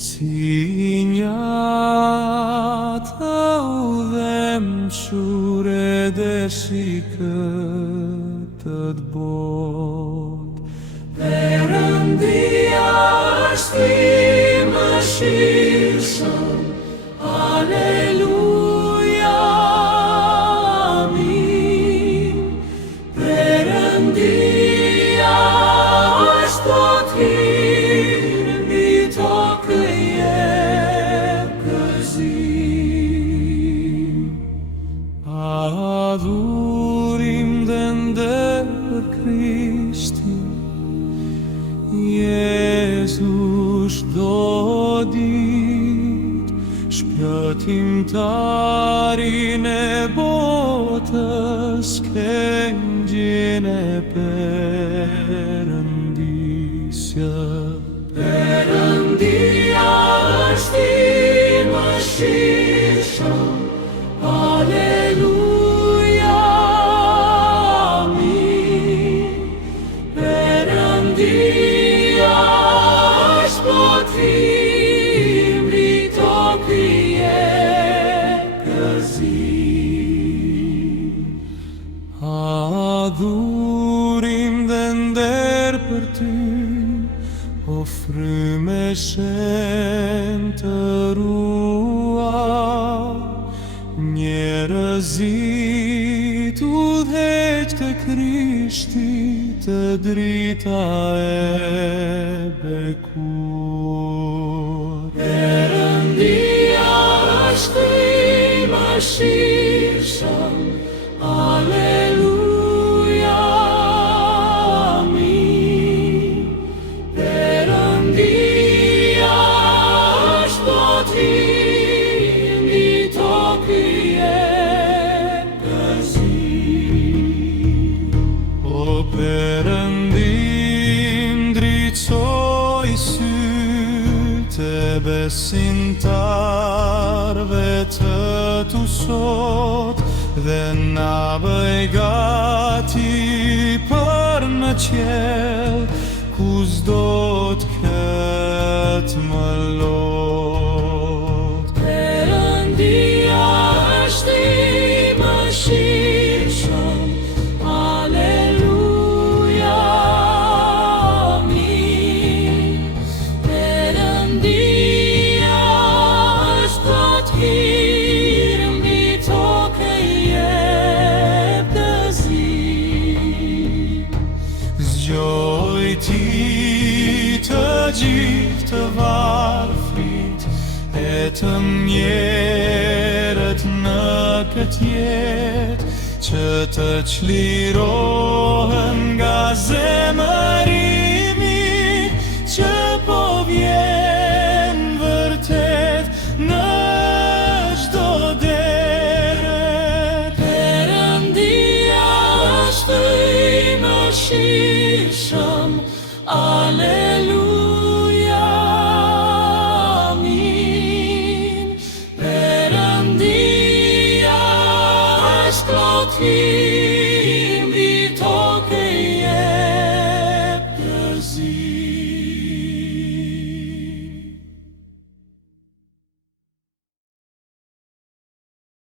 Si njatë u dhem shure dhe shikët të bot. Perëndia është i mëshirshëm, Aleluja, amin. Perëndia është plotëhir mbi tokë jep gëzim. Adhurim dhe nder për Krishtin, Jezus do dit, shpëtimtarin e botës, këngjin e Perëndisja. Perëndia është i mëshirshëm, Aleluja, amin. Perëndia është plotëhir mbi tokë jep gëzim. Adhurim dhe nder për ty, ofryme shenjtë të rua, njerëzit udhëheq të Krishti, të drita e bekuar. Perëndia është i mëshirshëm, Aleluja, amin. Perëndia është plotëhir mbi tokë jep gëzim. O Perëndim, ndriçoj sytë e besimtarve të tu sot, dhe na bëj gati për në qiell, ku s'do të ketë më lot. Perëndia është i mëshirshëm, Aleluja, amin. Perëndia është plotëhir mbi tokë jep gëzim. Zgjoj ti të gjithë të varfrit, e të mjerët në këtë jetë, që të çlirohen nga zemërimi, që po vjen vërtet në çdo derë. Perëndia është i mëshirshëm, Aleluja, amin. Perëndia është plotëhir